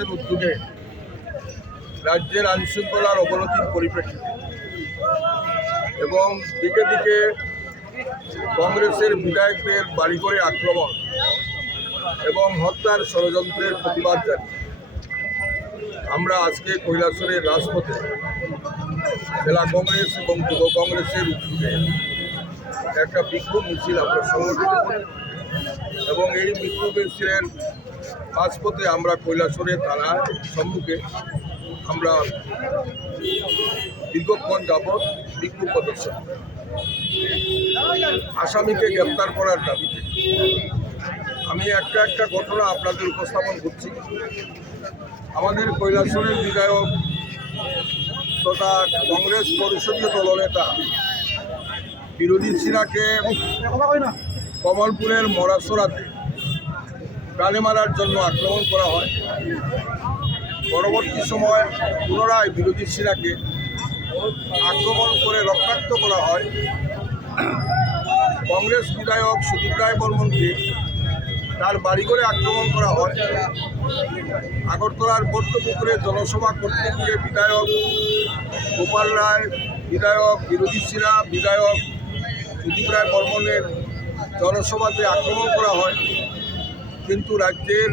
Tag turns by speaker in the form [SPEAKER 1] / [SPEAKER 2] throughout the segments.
[SPEAKER 1] কংগ্রেসের উদ্যোগে রাজ্যের আইনশৃঙ্খলার অবনতির পরিপ্রেক্ষিতে এবং দিকে দিকে কংগ্রেসের বিধায়কদের বাড়ি করে আক্রমণ এবং হত্যার ষড়যন্ত্রের প্রতিবাদ জানিয়ে আমরা আজকে কৈলাসরের রাজপথে জেলা কংগ্রেস এবং যুব কংগ্রেসের উদ্যোগে একটা বিক্ষোভ মিছিল আমরা সংগঠিত এবং এই বিক্ষোভ মিছিলের রাজপথে আমরা কৈলাসরের থানার সম্মুখে আমরা দীর্ঘক্ষণ যাবৎ বিক্ষোভ প্রদর্শন আসামিকে গ্রেপ্তার করার দাবিতে আমি একটা একটা ঘটনা আপনাদের উপস্থাপন করছি। আমাদের কৈলাসরের বিধায়ক তথা কংগ্রেস পরিষদীয় দলনেতা বিরোধী সিনাকে কমলপুরের মরাসরাতে প্রাণে মারার জন্য আক্রমণ করা হয়। পরবর্তী সময় পুনরায় বিরোধী সিনাকে আক্রমণ করে রক্তাক্ত করা হয়। কংগ্রেস বিধায়ক সুদীপ রায় বর্মনকে তার বাড়ি করে আক্রমণ করা হয়। আগরতলার বট্টপুকুরে জনসভা করতে গিয়ে বিধায়ক গোপাল রায়, বিধায়ক বিরোধী সিরা বিধায়ক সুদীপ রায় বর্মনের জনসভাতে আক্রমণ করা হয়। কিন্তু রাজ্যের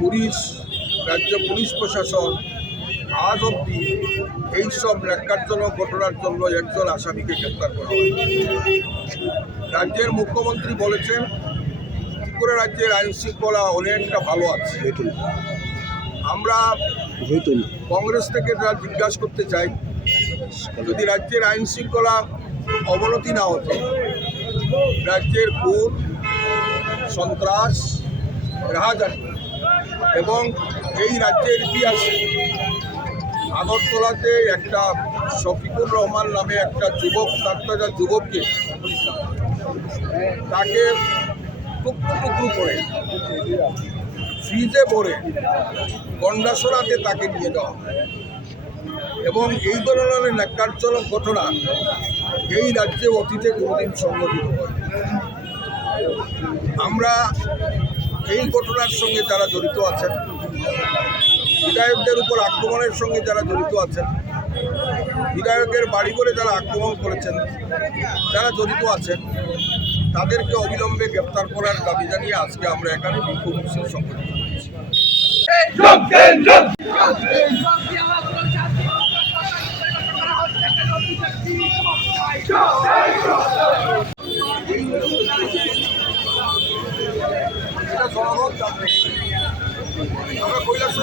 [SPEAKER 1] পুলিশ রাজ্য পুলিশ প্রশাসন আজ অবধি এইসব ন্যাক্কারজনক ঘটনার জন্য একজন আসামিকে গ্রেপ্তার করা হয় রাজ্যের মুখ্যমন্ত্রী বলেছেন ত্রিপুরা রাজ্যের আইন শৃঙ্খলা অনেকটা ভালো আছে? আমরা কংগ্রেস থেকে যা জিজ্ঞাসা করতে চাই যদি রাজ্যের আইন শৃঙ্খলা অবনতি না হতো রাজ্যের খুন সন্ত্রাস রাহাজানি এবং এই রাজ্যের ইতিহাসে আগরতলাতে একটা শফিকুর রহমান নামে একটা যুবক তাত্তাজা যুবককে তাকে টুকরো টুকরো করে ফ্রিজে ভরে গন্ডাসরাতে তাকে নিয়ে যাওয়া। এবং এই ধরনের ন্যাক্কারজনক ঘটনা এই রাজ্যে অতীতে কোনোদিন সংঘটিত হয় আমরা এই ঘটনার সঙ্গে যারা জড়িত আছেন, বিধায়কদের উপর আক্রমণের সঙ্গে যারা জড়িত আছেন, বিধায়কের বাড়ি করে যারা আক্রমণ করেছেন, যারা জড়িত আছেন, তাদেরকে অবিলম্বে গ্রেপ্তার করার দাবি জানিয়ে আজকে আমরা এখানে বিক্ষোভ সংগঠিত করেছি cuida su